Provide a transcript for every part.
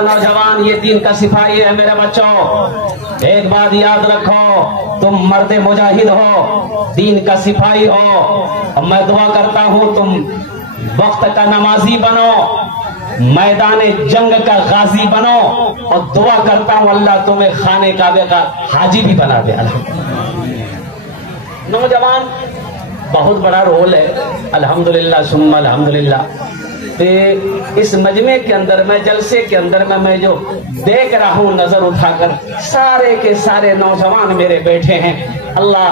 नौजवान ये दीन का सिपाही है मेरे बच्चों। एक बात याद रखो, तुम मर्द मुजाहिद हो, दीन का सिपाही हो, और मैं दुआ करता हूँ तुम वक्त का नमाजी बनो, मैदान जंग का गाजी बनो, और दुआ करता हूँ अल्लाह तुम्हें खाने काबे का हाजी भी बना दे। नौजवान बहुत बड़ा रोल है, अल्हम्दुलिल्लाह सुम्मा अल्हम्दुलिल्लाह। इस मजमे के अंदर मैं जलसे के अंदर मैं जो देख रहा हूँ नजर उठाकर, सारे के सारे नौजवान मेरे बैठे हैं। अल्लाह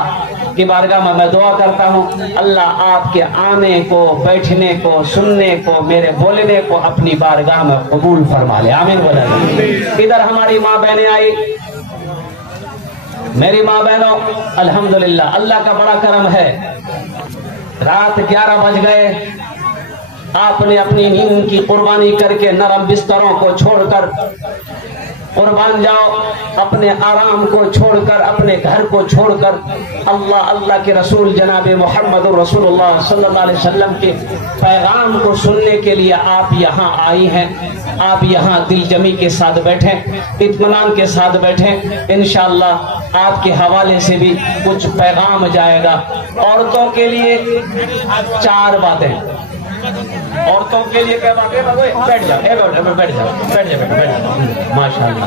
की बारगाह में मैं दुआ करता हूँ, अल्लाह आपके आने को, बैठने को, सुनने को, मेरे बोलने को अपनी बारगाह में कबूल फरमा ले। आमीन बोला। इधर हमारी माँ बहनें आई, मेरी माँ बहनों अल्हम्दुलिल्लाह अल्लाह का बड़ा करम है। रात 11 बज गए, आपने अपनी नींद की कुर्बानी करके नरम बिस्तरों को छोड़कर कुर्बान जाओ, अपने आराम को छोड़कर, अपने घर को छोड़कर अल्लाह के रसूल जनाब मोहम्मद रसूलुल्लाह सल्लल्लाहु अलैहि वसल्लम के पैगाम को सुनने के लिए आप यहाँ आई हैं। आप यहाँ दिल जमी के साथ बैठे, इत्मीनान के साथ बैठे। इंशाअल्लाह आपके हवाले से भी कुछ पैगाम जाएगा। औरतों के लिए 4 बातें, औरतों के लिए क्या बातें? बैठ जाओ, बैठ जाओ माशाअल्लाह।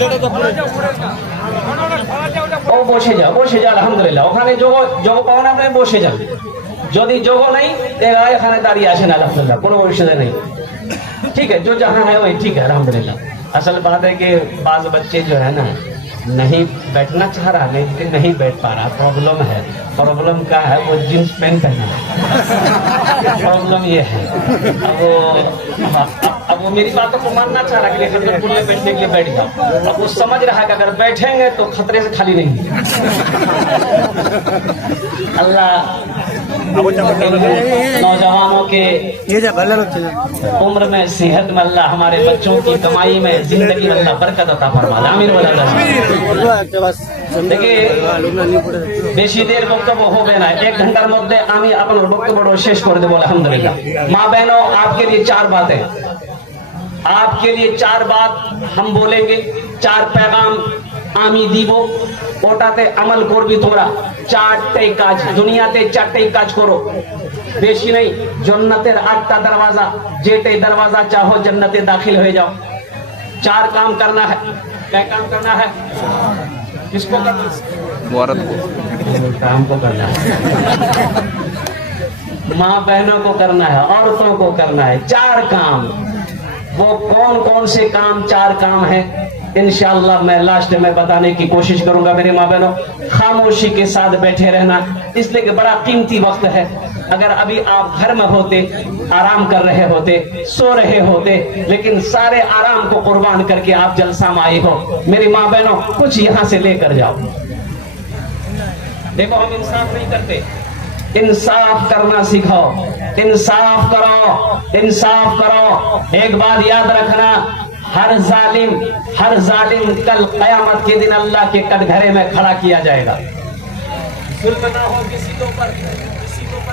ও বসে যাও, বসে যাও আলহামদুলিল্লাহ। ওখানে যোগ পাও না তুমি বসে যাও, যদি যোগ নেই এখানে দাঁড়িয়ে আসেন আলহামদুলিল্লাহ, কোনো অসুবিধা নেই। ठीक है, जो जहाँ है वही ठीक है अल्हम्दुलिल्लाह। असल बात है कि बाज बच्चे जो है ना नहीं बैठना चाह रहा, नहीं बैठ पा रहा। प्रॉब्लम है, प्रॉब्लम क्या है? वो जींस पैंट पहना है, प्रॉब्लम ये है। अब वो मेरी बातों को मानना चाह रहा कि बैठने के लिए बैठ जाओ। अब वो समझ रहा है कि अगर बैठेंगे तो खतरे से खाली नहीं। अल्लाह नौजवानों के उम्र में, सेहत में, अल्लाह हमारे बच्चों की कमाई में, जिंदगी में अल्लाह बरकत अता फरमा। आमीन बोला। देखिए বেশি দের বক্তব্য হবে না, 1 ঘন্টার মধ্যে আমি আপনার বক্তব্য শেষ করে দেব আলহামদুলিল্লাহ। माँ बहनों आपके लिए 4 बातें, आपके लिए 4 बात हम बोलेंगे, 4 पैगाम আমি দিব, ওটাতে আমল করবি তোরা। 4টেই কাজ, দুনিয়াতে 4টেই কাজ করো, বেশি নেই। জান্নাতের 8টা दरवाजा, যেটাই दरवाजा चाहो जन्नते दाखिल हो जाओ। 4 काम करना है। क्या काम करना है? किसको करना है? औरत को, काम को करना है, माँ बहनों को करना है, औरतों को करना है। 4 काम। वो कौन कौन से काम? 4 काम है इंशाअल्लाह मैं लास्ट में बताने की कोशिश करूंगा। मेरे माँ बहनों खामोशी के साथ बैठे रहना, इसलिए कि बड़ा कीमती वक्त है। अगर अभी आप घर में होते, आराम कर रहे होते, सो रहे होते, लेकिन सारे आराम को कुर्बान करके आप जलसा में आए हो। मेरी माँ बहनों कुछ यहाँ से लेकर जाओ। देखो हम इंसाफ नहीं करते, इंसाफ करना सीखो, इंसाफ करो, इंसाफ करो। एक बात याद रखना, हर जालिम कल कयामत के दिन अल्लाह के कटघरे में खड़ा किया जाएगा। जुल्म ना हो किसी के ऊपर,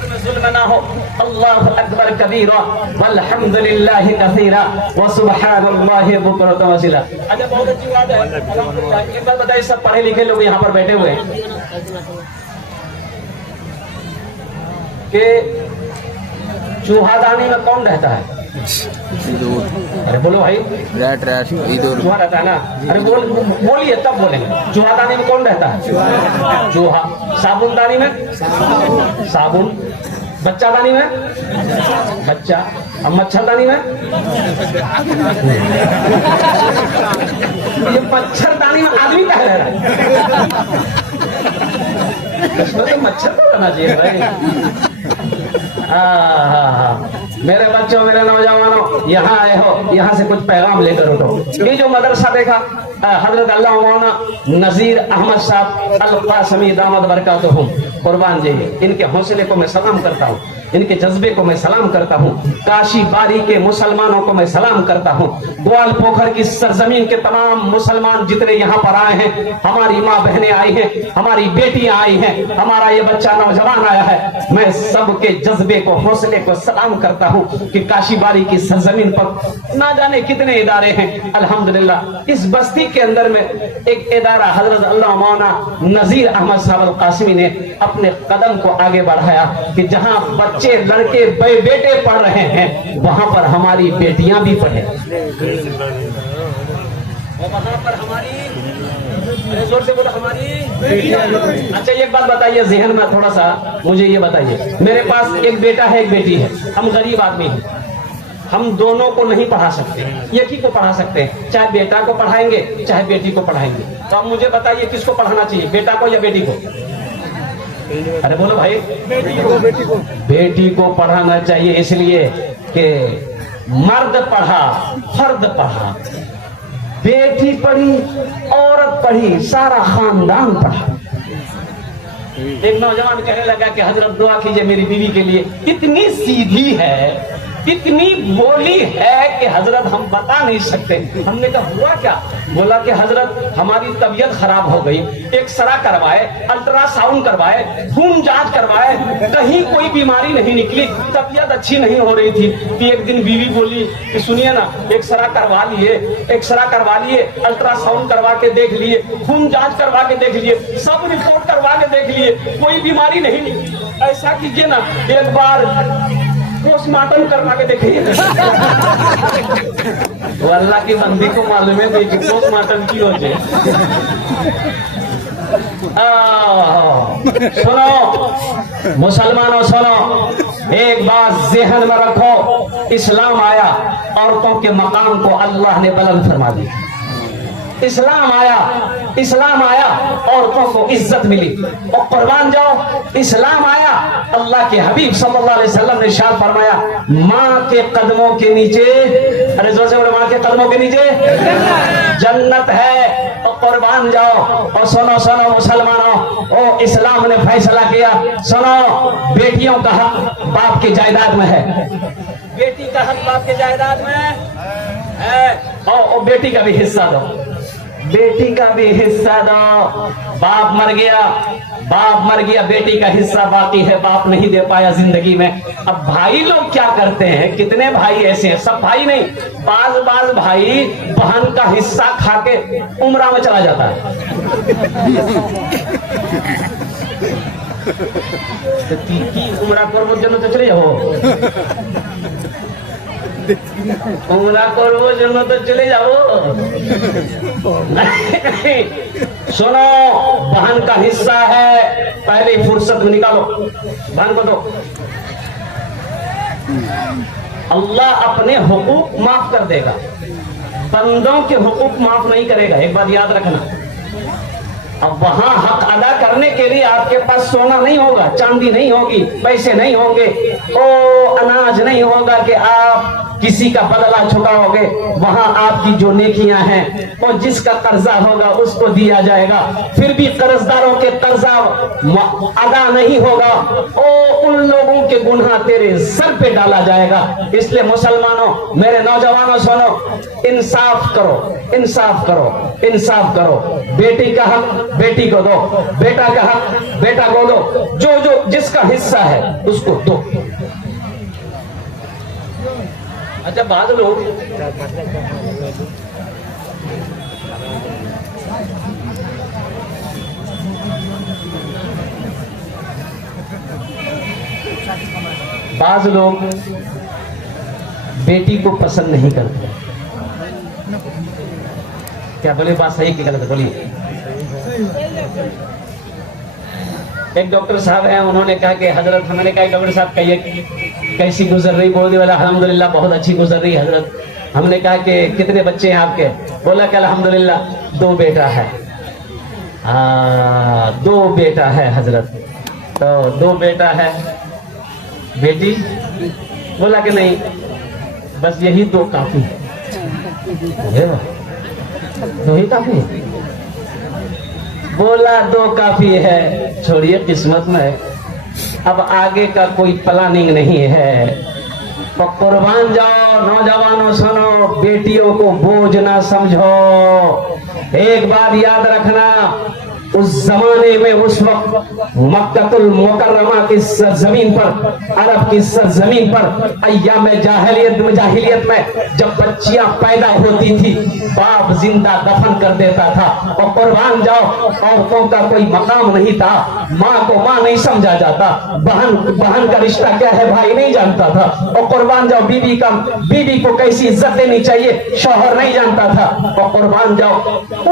में जुल्म ना हो। अल्लाहु अकबर कबीरा वल्हम्दुलिल्लाहि कसीरा व सुब्हानल्लाहि बुकरतम वसीला। अच्छा बहुत अच्छी बात है अल्हम्दुलिल्लाह। एक बात बताइए, सब पढ़े लिखे लोग यहाँ पर बैठे हुए हैं कि चूहादानी में कौन रहता है? अरे बोलो भाई, चूहा रहता है ना? अरे बोलिए तब बोलेंगे। चूहादानी में कौन रहता है? चूहा। साबुनदानी में साबुन, बच्चादानी में बच्चा, अब मच्छरदानी में ये मच्छरदानी में आदमी क्या रह रहा है? इसमें तो मच्छर तो रहना चाहिए भाई। हाँ, मेरे बच्चों, मेरे नौजवानों, यहाँ आए हो, यहाँ से कुछ पैगाम लेकर उठो। ये जो मदरसा देखा, हजरत अल्लाह मौलाना नजीर अहमद साहब अल कासमी दामद बरकातुहुम, कुर्बान जाइए, इनके हौसले को मैं सलाम करता हूँ, इनके जज्बे को मैं सलाम करता हूँ। काशी बारी के मुसलमानों को मैं सलाम करता हूँ। ग्वाल पोखर की सरजमीन के तमाम मुसलमान जितने यहाँ पर आए हैं, हमारी माँ बहनें आई हैं, हमारी बेटियां आई हैं, हमारा ये बच्चा नौजवान आया है, मैं सबके जज्बे को हौसले को सलाम करता हूँ कि काशी बारी की सरजमीन पर ना जाने कितने इदारे हैं। अल्हम्दुलिल्लाह इस बस्ती के अंदर में एक इदारा हजरत अल्लाह मौलाना नजीर अहमद साहब अल कासिमी ने अपने कदम को आगे बढ़ाया कि जहाँ बच्चे लड़के बेटे पढ़ रहे हैं वहां पर हमारी बेटियां भी पढ़े, वहां पर हमारी, जोर से बोलो, हमारी बेटियां। अच्छा एक बात बताइए, जहन में थोड़ा सा मुझे ये बताइए, मेरे पास एक बेटा है एक बेटी है, हम गरीब आदमी हैं, हम दोनों को नहीं पढ़ा सकते, एक ही को पढ़ा सकते हैं, चाहे बेटा को पढ़ाएंगे चाहे बेटी को पढ़ाएंगे। तो अब मुझे बताइए किसको पढ़ाना चाहिए, बेटा को या बेटी को? अरे बोलो भाई, बेटी को पढ़ाना चाहिए, इसलिए कि मर्द पढ़ा फर्द पढ़ा, बेटी पढ़ी औरत पढ़ी सारा खानदान पढ़ा। एक नौजवान कहने लगा कि हजरत दुआ कीजिए मेरी बीवी के लिए, इतनी सीधी है, इतनी बोली है कि हजरत हम बता नहीं सकते। हमने कहा हुआ क्या? बोला कि हजरत हमारी तबीयत खराब हो गई, एक्सरा करवाए, अल्ट्रासाउंड करवाए, खून जांच करवाए, कहीं कोई बीमारी नहीं निकली, तबीयत अच्छी नहीं हो रही थी। कि एक दिन बीवी बोली कि सुनिए ना, एक्सरा करवा लिए, अल्ट्रासाउंड करवा के देख लिए, खून जांच करवा के देख लिए, सब रिपोर्ट करवा के देख लिए, कोई बीमारी नहीं निकली। ऐसा कीजिए ना, एक बार पोस्टमार्टम करवा के देखिए। वो अल्लाह की बंदी को मालूम है कि पोस्टमार्टम की हो जाए। सुनो मुसलमानों, सुनो, एक बात ज़हन में रखो, इस्लाम आया, औरतों के मकाम को अल्लाह ने बुलंद फरमा दिया। इस्लाम आया, औरतों को इज्जत मिली, और कुर्बान जाओ, इस्लाम आया, अल्लाह के हबीब सल्लल्लाहु अलैहि वसल्लम ने इरशाद फरमाया, माँ के कदमों के नीचे, अरे जोर से बोलो, माँ के कदमों के नीचे जन्नत है। और कुर्बान जाओ, और सुनो सुनो मुसलमानों, ओ इस्लाम ने फैसला किया, सुनो, बेटियों का हक बाप के जायदाद में है, बेटी का हक बाप के जायदाद में है, और बेटी का भी हिस्सा दो, बेटी का भी हिस्सा दो। बाप मर गया, बेटी का हिस्सा बाकी है, बाप नहीं दे पाया जिंदगी में। अब भाई लोग क्या करते हैं, कितने भाई ऐसे हैं, सब भाई नहीं, बाज भाई बहन का हिस्सा खा के उम्रा में चला जाता है। उम्रा करबो जन्नत तो चले जाओ, उम्रा करबो जन्नत तो चले जाओ। सुनो, बहन का हिस्सा है, पहले फुर्सत में निकालो, बहन को दो। अल्लाह अपने हुकूक माफ कर देगा, बंदों के हुकूक माफ नहीं करेगा, एक बात याद रखना। अब वहां हक अदा करने के लिए आपके पास सोना नहीं होगा, चांदी नहीं होगी, पैसे नहीं होंगे, ओ अनाज नहीं होगा कि आप किसी का बदला चुकाओगे। वहां आपकी जो नेकियां हैं, और जिसका कर्जा होगा उसको दिया जाएगा, फिर भी कर्जदारों के कर्जा अदा नहीं होगा, ओ उन लोगों के गुनाह तेरे सर पे डाला जाएगा। इसलिए मुसलमानों, मेरे नौजवानों, सुनो, इंसाफ करो, इंसाफ करो, इंसाफ करो। बेटी का हक बेटी को दो, बेटा का हक बेटा को दो, जो जिसका हिस्सा है उसको दो। अच्छा, बाद लोग बेटी को पसंद नहीं करते। क्या बोले, बात सही की गलत? बोलिए। एक डॉक्टर साहब हैं, उन्होंने कहा कि हजरत, हमने कहा डॉक्टर साहब कहिए कैसी गुजर रही? बोल दी वाला अल्हम्दुलिल्लाह बहुत अच्छी गुजर रही हजरत। हमने कहा कि कितने बच्चे हैं आपके? बोला कि अल्हम्दुलिल्लाह 2 बेटा है। 2 बेटा है हजरत। तो 2 बेटा है, बेटी? बोला कि नहीं, बस यही 2 काफी है, 2 ही काफी है। बोला 2 काफी है, छोड़िए किस्मत में, अब आगे का कोई प्लानिंग नहीं है। तो कुर्बान जाओ नौजवानों, सुनो, बेटियों को बोझ ना समझो। एक बात याद रखना, उस जमाने में उस वक्त मक्कतुल मुकर्रमा की जमीन पर, अरब की जमीन पर अय्याम जाहिलियत में जब बच्चियां पैदा होती थी, बाप जिंदा दफन कर देता था। और कुर्बान जाओ, औरतों का कोई मकाम नहीं था, माँ को माँ नहीं समझा जाता, बहन का रिश्ता क्या है भाई नहीं जानता था। और कुर्बान जाओ, बीवी को कैसी इज्जत देनी चाहिए शौहर नहीं जानता था। और कुर्बान जाओ,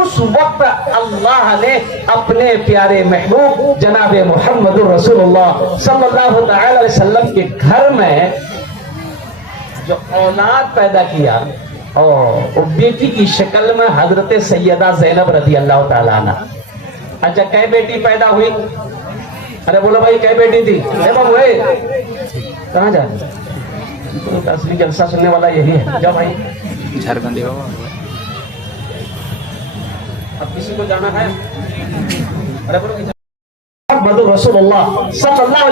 उस वक्त अल्लाह ने अपने प्यारे महबूब जनाब मोहम्मद रसूलुल्लाह सल्लल्लाहु अलैहि वसल्लम के घर में जो औलाद पैदा किया, और बेटी की शक्ल में हजरत सैयदा ज़ैनब रज़ी अल्लाह ताला अन्हा। अच्छा, कै बेटी पैदा हुई? अरे बोलो भाई, कै बेटी थी? बाबू कहाँ जा रहे? असली जलसा सुनने वाला यही है। जाओ भाई, झारखंडी बाबा। अब किसी को जाना है? अरे बोलो रसूलुल्लाह सल्लल्लाहु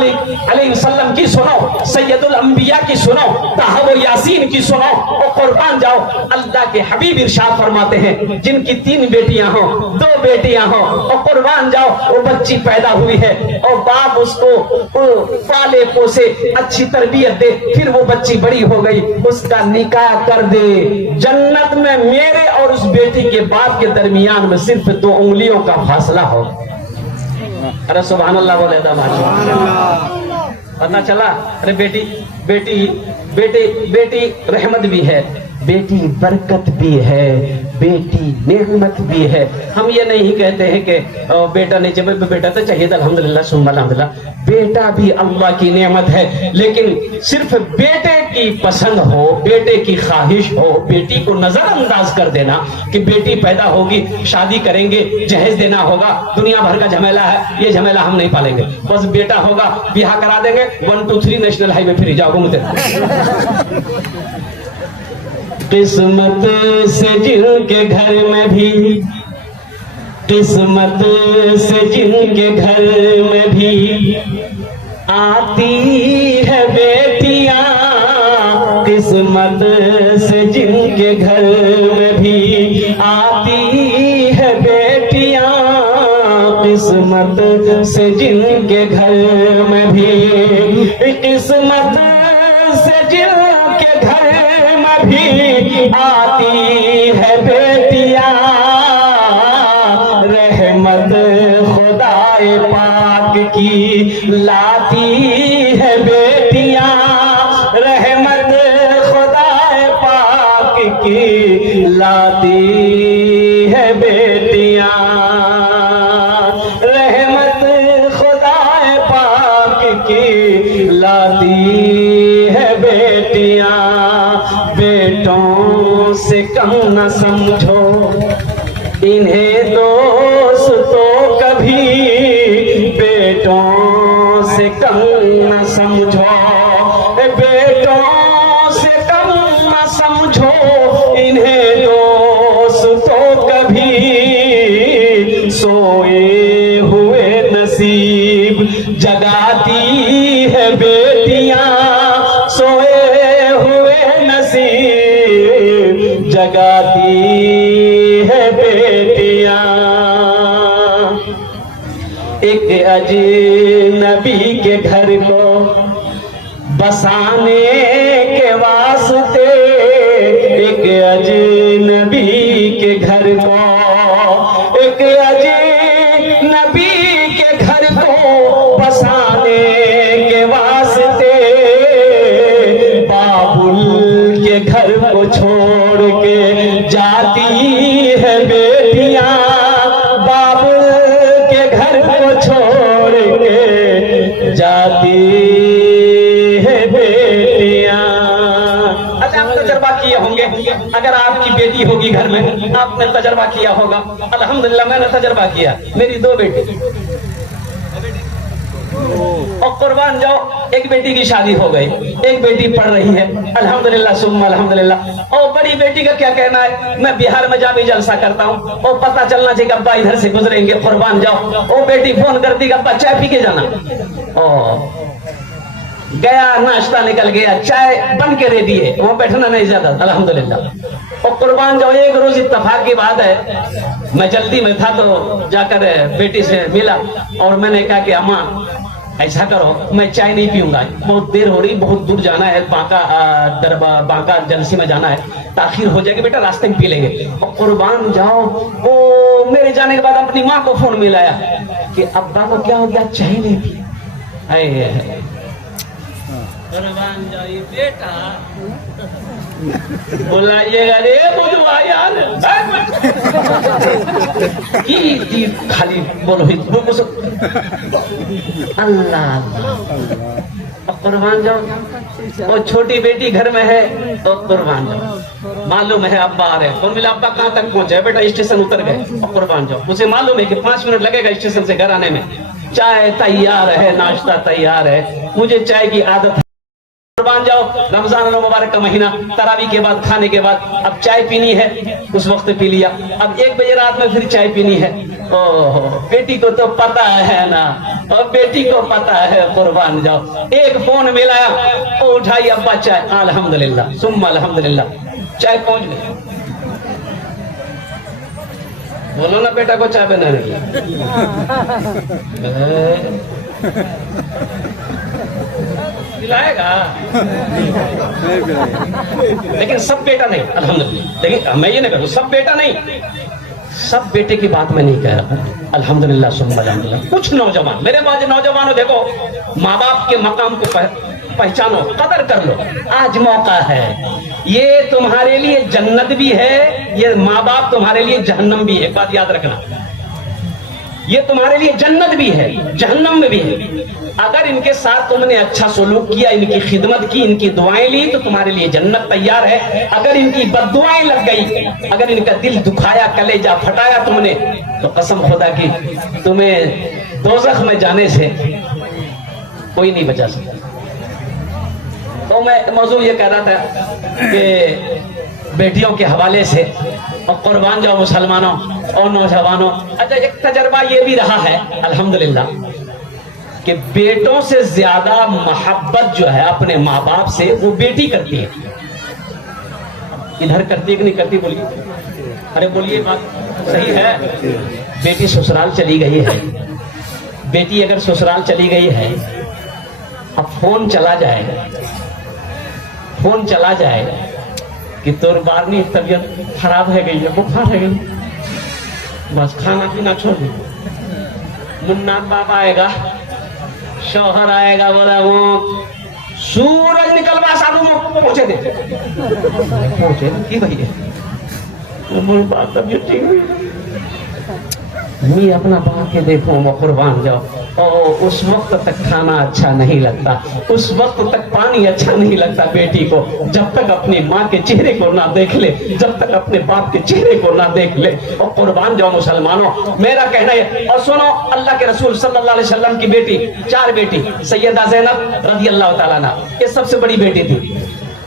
अलैहि वसल्लम की सुनो, सैयदुल अंबिया की सुनो, ताहा व यासीन की सुनो। और कुर्बान जाओ, अल्लाह के हबीब इरशाद फरमाते हैं, जिनकी 3 बेटियां हो, 2 बेटियां हो, और कुर्बान जाओ, वो बच्ची पैदा हुई है और बाप उसको पाले पोसे, अच्छी तरबियत दे, फिर वो बच्ची बड़ी हो गई, उसका निकाह कर दे। जन्नत में मेरे और उस बेटी के बाप के दरमियान में सिर्फ 2 उंगलियों का फासला हो। अरे सुभान अल्लाह बोले था माशा। पता चला? अरे बेटी बेटी बेटी बेटी रहमत भी है, बेटी बरकत भी है, बेटी नेमत भी है। हम ये नहीं कहते हैं कि बेटा नहीं चाहिए, बेटा तो चाहिए, अल्हम्दुलिल्लाह सुम्मा अल्हम्दुलिल्लाह, बेटा भी अल्लाह की नेमत है। लेकिन सिर्फ बेटे की पसंद हो, बेटे की ख्वाहिश हो, बेटी को नजरअंदाज कर देना कि बेटी पैदा होगी, शादी करेंगे, जहेज देना होगा, दुनिया भर का झमेला है, ये झमेला हम नहीं पालेंगे। बस बेटा होगा, ब्याह करा देंगे, 1 2 3 नेशनल हाईवे फिर जाओ घूमते। किस्मत से जिनके घर में भी, किस्मत से जिनके घर में भी आती है बेटियां, किस्मत से जिनके घर में भी आती है बेटियां, किस्मत से जिनके घर में भी, किस्मत से जिनके घर में भी आती है बेटियां, रहमत खुदाए पाक की लाती है बेटियां, रहमत खुदाए पाक की लाती है बेटियां, रहमत खुदाए पाक की लाती है बेटियां। बेटों से कम न समझो इन्हें दोस्तों कभी, बेटों से कम न समझो, बेटों से कम न समझो इन्हें दोस्तों कभी, सोए हुए नसीब जगाती है बेटियां, सोए हुए नसीब जगाती है बेटियां। एक अजनबी के घर को बसाने के वास्ते, एक अजनबी के घर को, एक अजनबी के घर को बसाने के वास्ते, बाबुल के घर को छोड़ के जाती है बेटियां, बाबुल के घर को छोड़ के जाती है बेटियां। अच्छा, आप तजर्बा किए होंगे, अगर आपकी बेटी होगी घर में, आपने तजर्बा किया होगा। अल्हम्दुलिल्लाह मैंने तजर्बा किया, मेरी 2 बेटी, और कुर्बान जाओ, एक बेटी की शादी हो गई, एक बेटी पढ़ रही है, अल्हम्दुलिल्लाह सुम्मा अल्हम्दुलिल्लाह। और बड़ी बेटी का क्या कहना है, मैं बिहार में जाके जलसा करता हूँ, और पता चलना चाहिए अब्बा इधर से गुजरेंगे, कुर्बान जाओ। वो बेटी फोन करती कि अब्बा चाय पी के जाना। ओ गया, नाश्ता निकल गया, चाय बन के रेडी है, वो बैठना नहीं ज्यादा, अल्हम्दुलिल्लाह। और कुर्बान जाओ, एक रोज इत्तेफाक की बात है, मैं जल्दी में था तो जाकर बेटी से मिला और मैंने कहा कि अम्मा ऐसा करो, मैं चाय नहीं पीऊंगा, बहुत देर हो रही, बहुत दूर जाना है, बांका जलसी में जाना है, ताखिर हो जाएगी, बेटा रास्ते में पी लेंगे। और कुर्बान जाओ, वो मेरे जाने के बाद अपनी माँ को फोन मिलाया कि अब्बा को क्या हो गया, चाय नहीं पी। कुर्बान जाइए बेटा, बुलाइएगा रे बुधवा यार की खाली बोलो अल्लाह। कुर्बान जाओ, वो छोटी बेटी घर में है तो कुर्बान जाओ, मालूम है अब्बा आ रहे, कौन मिला, अब्बा कहाँ तक पहुंचे, बेटा स्टेशन उतर गए। और कुर्बान जाओ, मुझे मालूम है कि 5 मिनट लगेगा स्टेशन से घर आने में, चाय तैयार है, नाश्ता तैयार है, मुझे चाय की आदत है। कुर्बान जाओ, रमजान मुबारक का महीना, तरावी के बाद, खाने के बाद अब चाय पीनी है, उस वक्त पी लिया, अब 1 बजे रात में फिर चाय पीनी है। ओहो, बेटी को तो पता है ना, और बेटी को पता है। कुर्बान जाओ, एक फोन मिलाया, वो उठाई, अब्बा चाय, अल्हम्दुलिल्लाह सुम्मा अल्हम्दुलिल्लाह, चाय पहुंच गई। बोलो ना बेटा को चाय बनाने की। पिलाएगा लेकिन सब बेटा नहीं, अल्हम्दुलिल्लाह। लेकिन मैं ये नहीं करूँ सब बेटा नहीं, सब बेटे की बात मैं नहीं कह रहा हूँ, अल्हम्दुलिल्लाह सुम्मा अल्हम्दुलिल्लाह। कुछ नौजवान, मेरे पास नौजवानों, देखो माँ बाप के मकाम को पहचानो, कदर कर लो, आज मौका है, ये तुम्हारे लिए जन्नत भी है, ये माँ बाप तुम्हारे लिए जहन्नम भी है। एक बात याद रखना, ये तुम्हारे लिए जन्नत भी है, जहन्नम में भी है। अगर इनके साथ तुमने अच्छा सलूक किया, इनकी खिदमत की, इनकी दुआएं ली, तो तुम्हारे लिए जन्नत तैयार है। अगर इनकी बद्दुआएं लग गई, अगर इनका दिल दुखाया, कलेजा फटाया तुमने, तो कसम खुदा की तुम्हें दोज़ख में जाने से कोई नहीं बचा सकता। तो मैं मौजूद ये कह रहा था कि बेटियों के हवाले से, और कुर्बान जाओ मुसलमानों और नौजवानों। अच्छा, एक तजर्बा ये भी रहा है अल्हम्दुलिल्लाह कि बेटों से ज्यादा मोहब्बत जो है अपने माँ बाप से, वो बेटी करती है। इधर करती है कि नहीं करती, बोलिए, अरे बोलिए, बात सही है। बेटी ससुराल चली गई है, बेटी अगर ससुराल चली गई है, अब फोन चला जाएगा, फोन चला जाएगा कि तोर बारनी तबीयत खराब है गई है, बुखार है गई, बस खाना पीना छोड़ दे। मुन्ना बाप आएगा, शौहर आएगा, बोला वो सूरज निकलवा साधु में पहुंचे दे, पहुंचे की भैया बात तबीयत ठीक हुई, मैं अपना बाप के देखो, मैं कुर्बान जाओ। और उस वक्त तक खाना अच्छा नहीं लगता, उस वक्त तक पानी अच्छा नहीं लगता बेटी को, जब तक अपनी माँ के चेहरे को ना देख ले, जब तक अपने बाप के चेहरे को ना देख ले। और कुर्बान जाओ मुसलमानों, मेरा कहना है। और सुनो, अल्लाह के रसूल सल्लल्लाहु अलैहि वसल्लम की बेटी, 4 बेटी, सैयदा ज़ैनब रज़ी अल्लाह तआला अन्हा, ये सबसे बड़ी बेटी थी।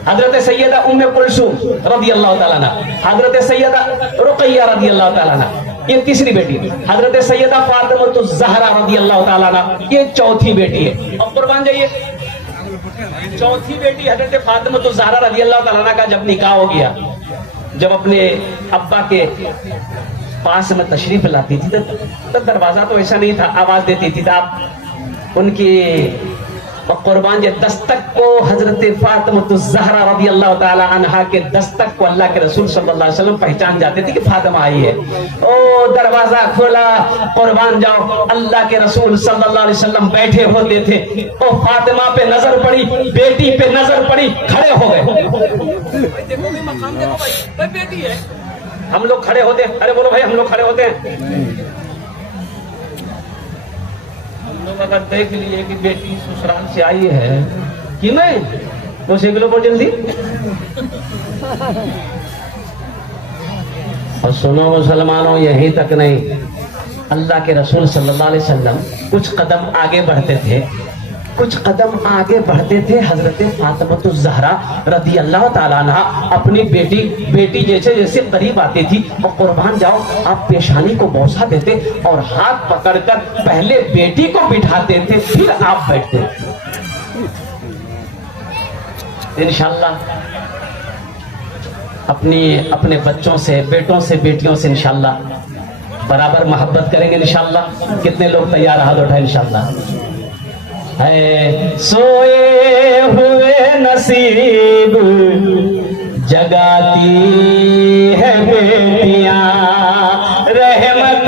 हजरत सैयदा उम्मे कुलसूम रज़ी अल्लाह तआला अन्हा, हजरत सैयदा रुक़ैया रज़ी अल्लाह तआला अन्हा, ये तीसरी बेटी। हजरत सैयदा फातिमा ज़हरा रज़ी अल्लाह तआला अन्हा, ये चौथी बेटी है। और कुर्बान जाइए, चौथी बेटी हजरत फातिमा ज़हरा रज़ी अल्लाह तआला अन्हा का जब निकाह हो गया, जब अपने अब्बा के पास में तशरीफ लाती थी तो दरवाजा तो ऐसा नहीं था, आवाज देती थी, आप उनकी और कुर्बान जे दस्तक को, हजरत फातिमा ज़हरा रज़ी अल्लाह तआला अन्हा के दस्तक को अल्लाह के रसूल सल्लल्लाहु अलैहि वसल्लम पहचान जाते थे कि फातिमा आई है। ओ दरवाजा खोला, कुर्बान जाओ, अल्लाह के रसूल सल्लल्लाहु अलैहि वसल्लम बैठे होते थे, ओ फातिमा पे नजर पड़ी, बेटी पे नजर पड़ी, खड़े हो गए। देखो भी मकाम देखो भाई, बेटी है, हम लोग खड़े होते, अरे बोलो भाई, हम लोग खड़े होते हैं। लोग अगर देख लिए कि बेटी ससुराल से आई है कि नहीं, वो से बोलो जल्दी। और सुनो मुसलमानों, यहीं तक नहीं, अल्लाह के रसूल सल्लल्लाहु अलैहि वसल्लम कुछ कदम आगे बढ़ते थे, कुछ कदम आगे बढ़ते थे। हजरत फातिमा ज़हरा रदी अल्लाह ताला अन्हा अपनी बेटी जैसे जैसे करीब आती थी और कुर्बान जाओ आप पेशानी को बौसा देते और हाथ पकड़कर पहले बेटी को बिठाते थे, फिर आप बैठते थे। इंशाअल्लाह अपने बच्चों से, बेटों से, बेटियों से इंशाअल्लाह बराबर मोहब्बत करेंगे इंशाअल्लाह। कितने लोग तैयार हाथ उठाए इंशाअल्लाह। है सोए हुए नसीब जगाती है बेटियां, रहमत